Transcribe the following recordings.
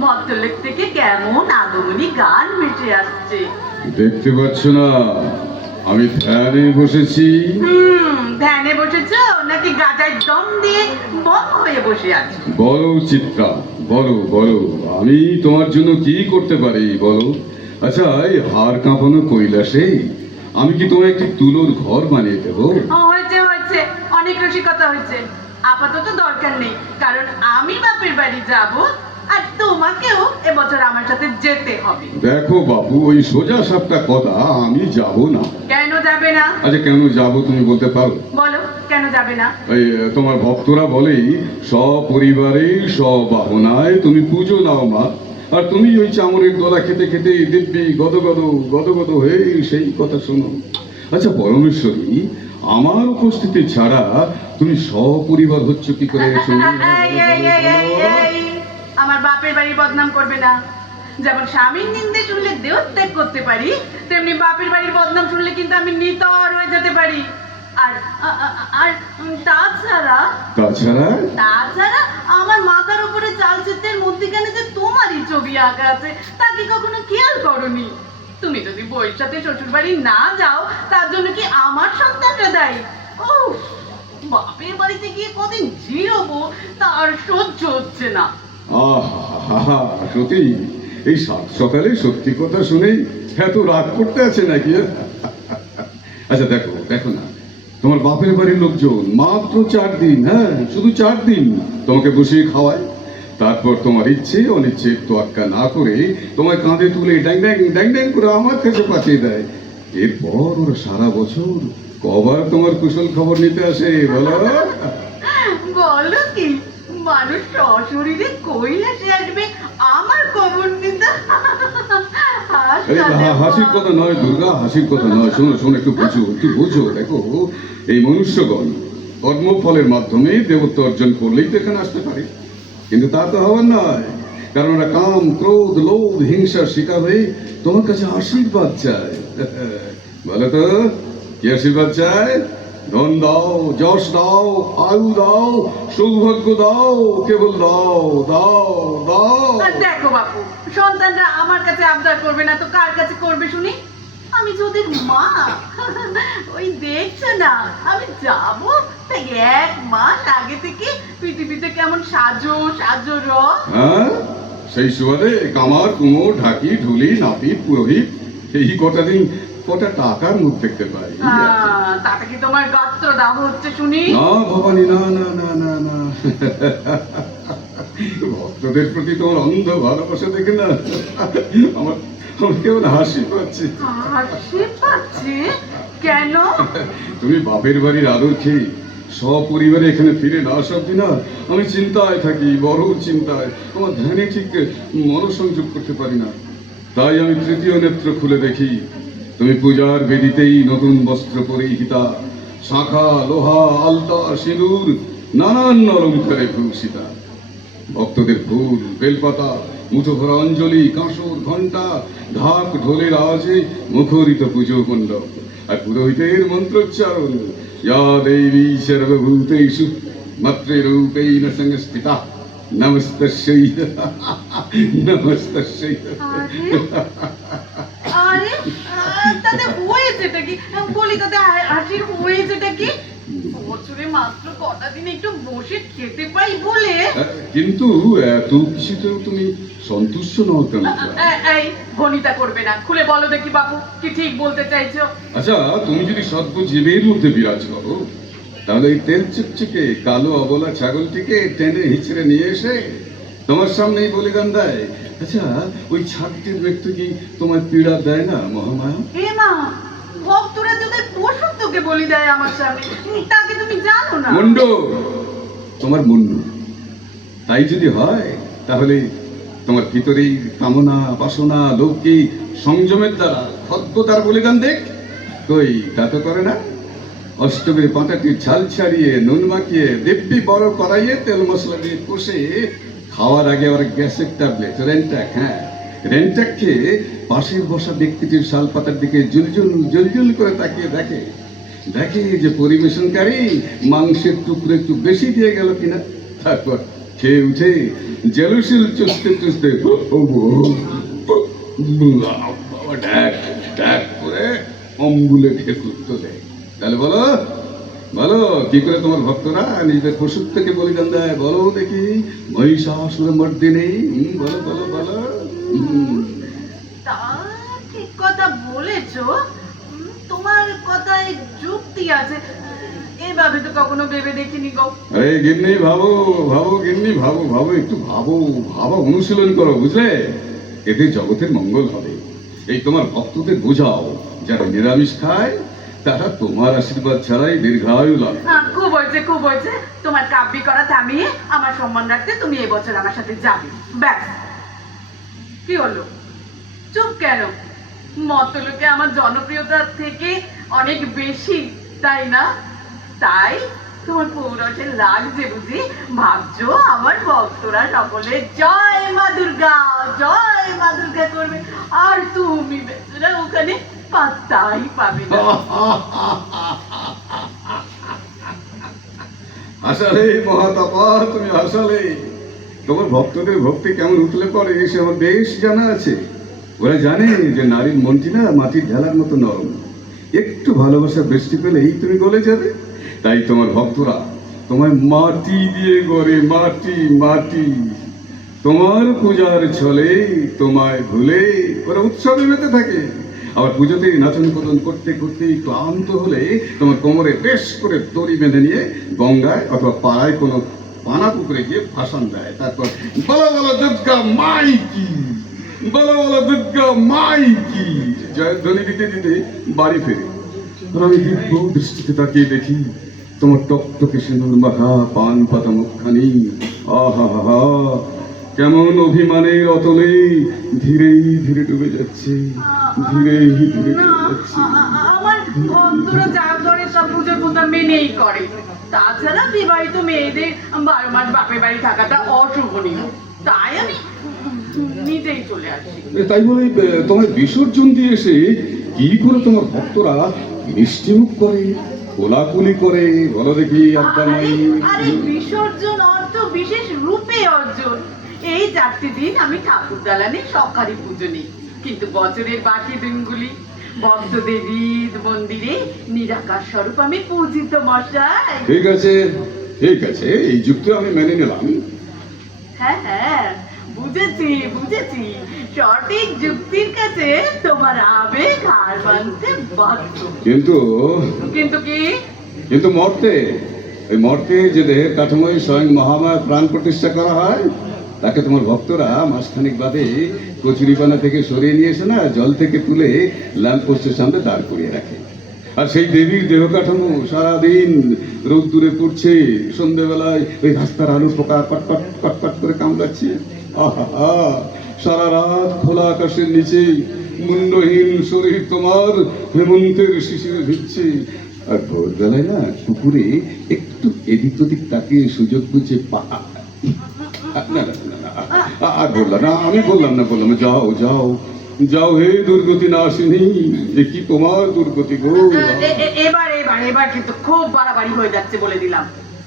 মতলেক থেকে কেমন আদমনি গান ভেসে আসছে। দেখতে পাচ্ছ না আমি ধ্যানে বসেছি। হুম ধ্যানে বসেছ? নাকি গাজায় দম দিয়ে বম হয়ে বসে আছো? বলো চিত্রা বলো বলো আমি তোমার জন্য কি করতে পারি বলো? আচ্ছা এই হাড় কাঁপানো কৈলাসে আমি কি তোমায় একটি তুলোর ঘর বানিয়ে দেবো? হয়েছে হয়েছে অনেক রসিকতা হয়েছে। আপাতত দরকার নেই কারণ আমি বাপের বাড়ি যাব আর তোমাকেও এবছর আমার সাথে যেতে হবে। দেখো বাবু ওই সোজা সাপটা কথা আমি যাব না। কেন যাবে না? আচ্ছা কেন যাব তুমি বলতে পারো? বলো কেন যাবে না? এই তোমার ভক্তরা বলেই সপরিবারে সবাহনায় তুমি পুজো নাও মা। আর তুমি ওই চামড়ের গলা খেতে খেতে দিব্যি গদ গদ গদ গদ হয়ে সেই কথা শোনো। আচ্ছা পরমেশ্বরী আমার উপস্থিতি ছাড়া তুমি সপরিবার হচ্ছ কি করে? শুনি। আমার বাপের বাড়ি বদনাম করবে না। যেমন স্বামীর নিন্দে শুনলে দেহত্যাগ করতে পারি তেমনি বাপের বাড়ির বদনাম শুনলে কিন্তু আমি নিতর হয়ে যেতে পারি। আর আর তাছাড়া তাছাড়া? তাছাড়া আমার মাথার উপরে চাল চিত্রের মধ্যিখানে যে তোমারই ছবি আঁকা আছে তা কি কখনো খেয়াল করনি? তুমি যদি বইয়ের সাথে শ্বশুর বাড়ি না যাও তার জন্য কি আমার সন্তানটা দায়ী? ও বাপের বাড়িতে গিয়ে কদিন জিরোবো তার সহ্য হচ্ছে না। আহা, সত্যি? এই সাত সকালে সত্যি কথা শুনেই এত রাগ করতে আছে নাকি? আচ্ছা দেখো দেখো না। তোমার বাপের বাড়ির লোকজন মাত্র চার দিন হ্যাঁ শুধু চার দিন তোমাকে বসিয়ে খাওয়ায়। তারপর তোমার ইচ্ছে অনিচ্ছে তোয়াক্কা না করে তোমায় কাঁধে তুলে ড্যাং ড্যাং ড্যাং ড্যাং করে আমার কাছে পাঠিয়ে দেয়। এরপর ওরা সারা বছর কবার তোমার কুশল খবর নিতে আসে, বলো? বলো কি? মানুষ সশরীরে কৈলাসে আসবে, আমার খবর নিতে। হাসির কথা নয়, দুর্গা, হাসির কথা নয়। শোনো শোনো, একটু বুঝো একটু বুঝো। দেখো, এই মনুষ্যগণ কর্মফলের মাধ্যমে দেবত্ব অর্জন করলেই তো এখানে আসতে পারে। কিন্তু তা তো হওয়ার নয়। কারণ ওরা কাম, ক্রোধ, লোভ, হিংসার শিকার হয়ে তোমার কাছে আশীর্বাদ চায়। বলো তো, কি আশীর্বাদ চায়? ধন দাও যশ দাও আয়ু দাও সৌভাগ্য দাও কেবল দাও দাও দাও। দেখো বাপু সন্তানরা আমার কাছে আবদার করবে না তো কার কাছে করবে শুনি? আমি যে ওদের মা ওই দেখছ না আমি যাব তাই এক মাস আগে থেকে পৃথিবীতে কেমন সাজো সাজো র হ্যাঁ সেই সুবাদে কামার কুমোর ঢাকি ঢুলি নাপিত পুরোহিত এই কটা দিন কটা টাকার মুখ দেখতে পাই? তাতে কি তোমার গাত্র দাহ হচ্ছে শুনি? না ভবানী না না না না না। ভক্তদের প্রতি তোমার অন্ধ ভালোবাসা দেখে না। আমার আমার কেমন হাসি পাচ্ছে। হাসি পাচ্ছে? কেন? তুমি বাপের বাড়ির আদর খেয়ে সপরিবারে এখানে ফিরে না আসা অব্দি না আমি চিন্তায় থাকি বড় চিন্তায়। আমার ধ্যানে ঠিক মনোসংযোগ করতে পারি না। তাই আমি তৃতীয় নেত্র খুলে দেখি। তুমি পূজার বেদিতেই নতুন বস্ত্র পরিহিতা শাখা লোহা আলতা সিঁদুর নানান অলঙ্কারে ভূষিতা। ভক্তদের ফুল বেলপাতা মুঠো ভরা অঞ্জলি কাঁসর ঘণ্টা ঢাক ঢোলের আওয়াজে মুখরিত পুজো মণ্ডপ আর পুরোহিতের মন্ত্রোচ্চারণ। ইয়া দেবী সর্বভূতেষু মাতৃরূপেণ সংস্থিতা নমস্তস্যৈ। নমস্তস্যৈ। আরে আরে আহ, তাতে হয়েছেটা কি? বলি তাতে হাসির হয়েছেটা কি? বছরে মাত্র কটা দিন একটু বসে খেতে পাই বলে। কিন্তু এত কিছুতেও তুমি সন্তুষ্ট নও কেন? এই গণিতা করবে না। খুলে বলো দেখি বাপু কি ঠিক বলতে চাইছো? আচ্ছা তুমি যদি সদ্য জীবের মধ্যে বিরাজ করো তাহলে এই তেল কালো অবলা ছাগলটিকে টেনে হিচড়ে নিয়ে এসে তোমার সামনেই বলিদান দেয়। আচ্ছা ওই ছাগটির ব্যক্তি কি তোমার পীড়া দেয় না মহামায়া? হে মা ভক্তরা যদি পশুত্বকে বলি দেয় আমার সামনে তাকে তুমি জানো না? মুন্ড তোমার মুন্ড। তাই যদি হয় তাহলে তোমার ভিতরেই কামনা বাসনা লৌকি সংযমের দ্বারা খদ্যতার বলিদান দেখ। কই তা তো করে না। অষ্টমীর পাতাটির ছাল ছাড়িয়ে নুন মাখিয়ে দিব্যি বড় করাইয়ে তেল মশলা দিয়ে কষে খাওয়ার আগে আবার গ্যাসের ট্যাবলেট রেন্টাক হ্যাঁ। রেন্টাক খেয়ে পাশের বসা ব্যক্তিটির শাল পাতার দিকে জুলজুল জুলজুল করে তাকিয়ে দেখে। দেখে যে পরিবেশনকারী মাংসের টুকরো একটু বেশি দিয়ে গেল কিনা। তারপর খেয়ে উঠে জেলুসিল চুষতে চুষতে ড্যাক ড্যাক করে অম্বুলে ঢেকুর তোলে। তাহলে বলো বলো কি করে তোমার ভক্তরা নিজেদের পশুর থেকে বলিদান দেয়? বলো দেখি মহিষাসুর মর্দিনী বলো বলো বলো। তা ঠিক কথা বলেছ। তোমার কথায় যুক্তি আছে। এভাবে তো কখনো ভেবে দেখিনি গো। আরে গিন্নি ভাবো ভাবো গিন্নি ভাবো ভাবো একটু ভাবো ভাবা অনুশীলন করো বুঝলে? এতে জগতের মঙ্গল হবে। এই তোমার ভক্তদের বোঝাও যারা নিরামিষ খায় তারা তোমার আশীর্বাদ ছাড়াই দীর্ঘায়ু লাভ। খুব হয়েছে খুব হয়েছে। তোমার কাব্যি করা থামিয়ে আমার সম্মান রাখতে তুমি এবছর আমার সাথে যাবে। ব্যাস। কি হলো? চুপ কেন? মতলোকে আমার জনপ্রিয়তার থেকে অনেক বেশি, তাই না? তাই তোমার পৌরসে লাগছে বুঝি? ভাবছ আমার ভক্তরা সকলে, জয় মা দুর্গা, জয় মা দুর্গা করবে। আর তুমি বেচারা ওখানে? পাত্তাই পাবে না। হাসালে মহাতাপা, তুমি হাসালে তোমার ভক্তদের ভক্তি কেমন উঠলে পরে সে আমার বেশ জানা আছে। ওরা জানে যে নারীর মনটি না মাটির ঢেলার মতো নরম। একটু ভালোবাসার বৃষ্টি পেলেই তুমি গলে যাবে। তাই তোমার ভক্তরা তোমায় মাটি দিয়ে গড়ে, মাটি মাটি। তোমার পূজার ছলে তোমায় ভুলে ওরা উৎসবে মেতে থাকে। আবার পুজোতে নাচন কদন করতে করতে ক্লান্ত হলে তোমার কোমরে বেশ করে দড়ি বেঁধে নিয়ে গঙ্গায় অথবা পাড়ায় কোনো পানা পুকুরে গিয়ে ভাসান দেয়। তারপর, বলো বলো, দুর্গা মাই কি? বলো বলো, দুর্গা মাই কি? জয়ধ্বনি দিতে দিতে বাড়ি ফেরে। আমি দিব্য দৃষ্টিতে তাকিয়ে দেখি, তোমার টক টকটকে সিঁদুর মাখা পান পাতা মুখখানি। আহা, হা হা কেমন অভিমানের অতলে ধীরেই ধীরে ডুবে যাচ্ছে ধীরেই ধীরে ডুবে যাচ্ছে। আমার ভক্তরা যা করে সব পুজোর পূজা মেনেই করে। তাছাড়া বিবাহিত মেয়েদের বারো মাস বাপের বাড়ি থাকাটা অশুভনীয়। তাই আমি নিজেই চলে আসি। তাই বলে তোমার বিসর্জন দিয়ে এসে কি করে তোমার ভক্তরা মিষ্টি মুখ করে কোলাকুলি করে বলো দেখি আব্বা বিসর্জন অর্থ বিশেষ রূপে অর্জন। এই চারটি দিন আমি ঠাকুর দালানে সরকারি পুজো নেই। কিন্তু বছরের বাকি দিনগুলি ভক্ত দেবীর মন্দিরে নিরাকার স্বরূপ আমি পূজিত মশাই। ঠিক আছে ঠিক আছে এই যুক্তি আমি মেনে নিলাম। হ্যাঁ হ্যাঁ বুঝেছি বুঝেছি। সঠিক যুক্তির কাছে তোমার আবেগ হার মানতে বাধ্য। কিন্তু কিন্তু কি? কিন্তু মর্তে ওই মর্তে যে দেহের কাঠামোয় স্বয়ং মহামায়া প্রাণ প্রতিষ্ঠা করা হয় তাকে তোমার ভক্তরা মাসখানিক বাদে কচুরিপানা থেকে সরিয়ে নিয়ে এসে না জল থেকে তুলে ল্যাম্প পোস্টের সামনে দাঁড় করিয়ে রাখে। আর সেই দেবীর দেহ কাঠামো সারাদিন রোদ্দুরে পড়ছে, সন্ধেবেলায় ওই রাস্তার আলু পোকা কটকট কটকট করে কামড়াচ্ছে। আহা সারা রাত খোলা আকাশের নিচে মুন্ডহীন শরীর তোমার হেমন্তের শিশিরে ভিজছে। আর ভোরবেলায় না পুকুরে একটু এদিক ওদিক তাকিয়ে সুযোগ বুঝে পা না না আর বললাম না আমি বললাম না বললাম যাও যাও যাও হে দুর্গতি না আসেনি দেখি তোমার দুর্গতি গো। এবার এবার এবার কিন্তু খুব বাড়াবাড়ি হয়ে যাচ্ছে বলে দিলাম।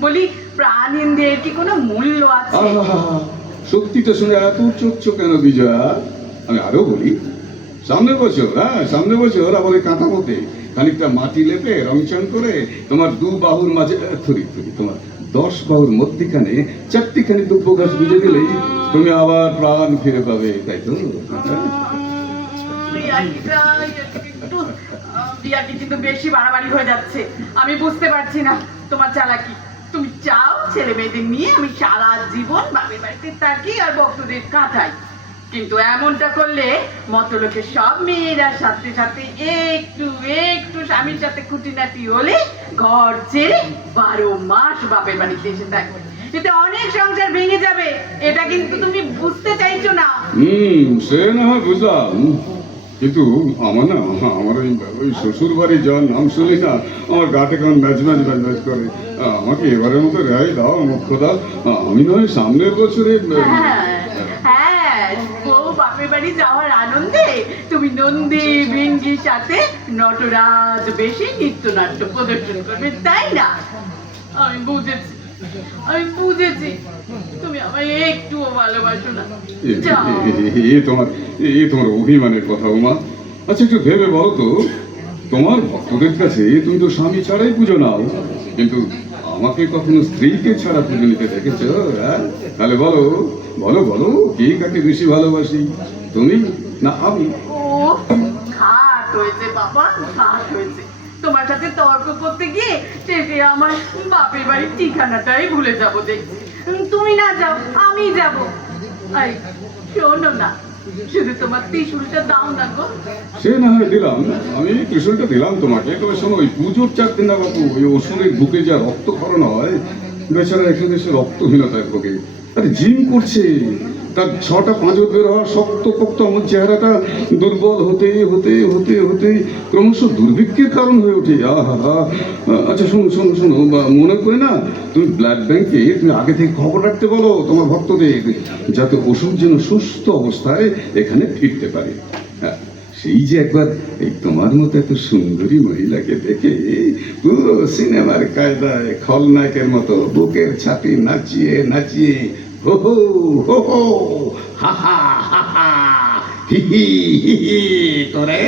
বলি প্রাণীদের কি কোনো মূল্য আছে? সত্যিটা শুনে এত চোখছো কেন বিজয়া? আমি আরও বলি সামনের বছর হ্যাঁ সামনের বছর আবার ওই কাঁথা মতে খানিকটা মাটি লেপে রংচং করে তোমার দু বাহুর মাঝে থরি থরি তোমার দশ বাহুর মধ্যিখানে চারটিখানি দুব্য গাছ বুঝে গেলেই তুমি আবার প্রাণ ফিরে পাবে, তাই তো? কিন্তু বেশি বাড়াবাড়ি হয়ে যাচ্ছে। আমি বুঝতে পারছি না তোমার চালাকি। তুমি চাও ছেলে মেয়েদের নিয়ে আমি সারা জীবন বাপের বাড়িতে থাকি আর ভক্তদের কাটাই কিন্তু এমনটা করলে মতলোকের সব মেয়েরা সাথে সাথে একটু একটু স্বামীর সাথে খুঁটিনাটি হলে ঘর ছেড়ে বারো মাস বাপের বাড়িতে এসে থাকবে। এতে অনেক সংসার ভেঙে যাবে এটা কিন্তু তুমি বুঝতে চাইছো না। হুম সে না হয় বুঝলাম। কিন্তু আমার না আমার ওই ওই শ্বশুর বাড়ি যাওয়ার নাম শুনি না আমার কেমন ম্যাচ ম্যাচ ম্যাচ ম্যাচ করে। আমাকে এবারের মতো রেহাই দাও মুখ্য দাও আমি নয় সামনের বছরে হ্যাঁ হ্যাঁ বউ বাপের বাড়ি যাওয়ার আনন্দে তুমি নন্দী ভৃঙ্গির সাথে নটরাজ বেশি নৃত্যনাট্য প্রদর্শন করবে তাই না? আমি বুঝেছি আমি বুঝেছি। তুমি আমায় একটুও ভালোবাসো না। তোমার এ তোমার অভিমানের কথা উমা। আচ্ছা একটু ভেবে বলো তো তোমার ভক্তদের কাছে তুমি তো স্বামী ছাড়াই পুজো নাও কিন্তু আমাকে কখনো স্ত্রীকে ছাড়া পুজো নিতে দেখেছ তাহলে বলো বলো বলো, কে কাকে বেশি ভালোবাসি? তুমি না আমি? হয়েছে হয়েছে। তোমার সাথে তর্ক করতে গিয়ে শেষে আমার বাপের বাড়ির ঠিকানাটাই ভুলে যাব দেখছি। তুমি না যাও, আমি যাব। শোনো না। সে না হয় দিলাম। আমি ত্রিশূলটা দিলাম তোমাকে। তবে শোনো, ওই পুজোর চার দিন না বাবু ওই ওষুধের বুকে যা রক্তক্ষরণ হয়, বেচারা এখানে সে রক্তহীনতায় ভোগে। আরে জিম করছে। তার ছটা পাঁজর বের হওয়ার শক্ত পোক্ত আমার চেহারাটা দুর্বল হতে হতে হতে হতে ক্রমশ দুর্ভিক্ষের কারণ হয়ে ওঠে। আহা আচ্ছা শোনো শোনো শোনো মনে করে না তুমি ব্লাড ব্যাংকে তুমি আগে থেকে খবর রাখতে বলো, তোমার ভক্তদের, যাতে ওষুধ যেন সুস্থ অবস্থায় এখানে ফিরতে পারে। হ্যাঁ সেই যে একবার এই তোমার মতো এত সুন্দরী মহিলাকে দেখে পুরো সিনেমার কায়দায় খলনায়কের মতো বুকের ছাতি নাচিয়ে নাচিয়ে হো হো হো হো হা হা হা হা হি হি হি হি করে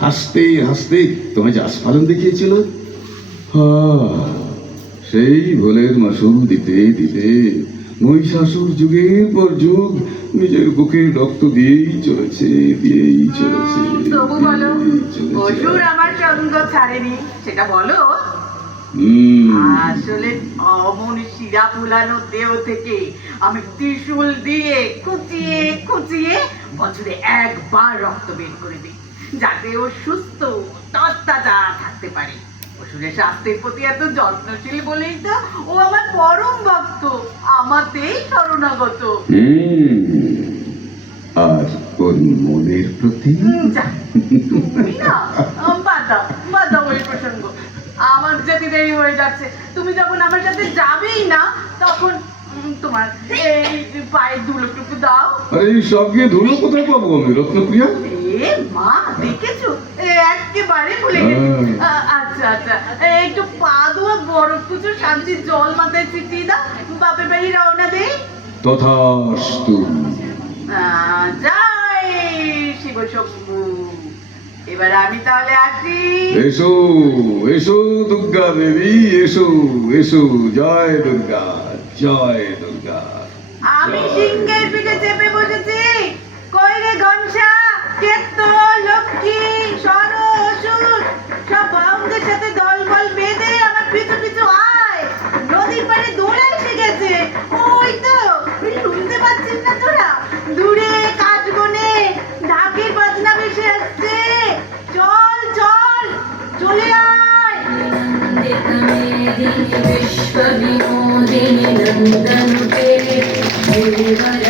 হাসতে হাসতে তোমায় যে আস্ফালন দেখিয়েছিল? সেই ভোলের মাসুল দিতে দিতে মহিষাসুর যুগের পর যুগ নিজের বুকে রক্ত দিয়েই চলেছে দিয়েই চলেছে তবু বলো আমার সঙ্গ ছাড়েনি সেটা বলো। আসলে অমন শিরা ফুলানো দেহ থেকে আমি ত্রিশূল দিয়ে কুচিয়ে কুচিয়ে বছরে একবার রক্ত বের করে দিই যাতে ও সুস্থ তত্তাজা থাকতে পারে। অসুরের স্বাস্থ্যের প্রতি এত যত্নশীল বলেই তো ও আমার পরম ভক্ত আমাতেই শরণাগত। আর ওর মনের প্রতি না আম, বাদ দাও বাদ দাও ওই প্রসঙ্গ আমার যেতে দেরি হয়ে যাচ্ছে। তুমি যখন আমার সাথে যাবেই না তখন তোমার এই পায়ের ধুলোটুকু দাও। আরে এই সব গিয়ে ধুলো কোথায় পাবো আমি রত্নপ্রিয়া? এ মা দেখেছ? একেবারে ভুলে গেছি। হ্যাঁ। আচ্ছা আচ্ছা। একটু পা ধোয়া বরফ কুচো শান্তির জল মাথায় ছিটিয়ে দাও। বাপের বাড়ি রওনা দেই। তথাস্তু। শিব শম্ভু এবার আমি তাহলে আসি। এসো এসো দুর্গা দেবী এসো এসো। জয় দুর্গা জয় দুর্গা। আমি সিংহের পিঠে চেপে বসেছি। কই রে গনসা কেত্ত লক্ষ্মী সর অসুর সব বাউন্ডের সাথে विश्वविनोदिनि नन्दनुते देवरविन्द्यशिरोधिनिवासिनि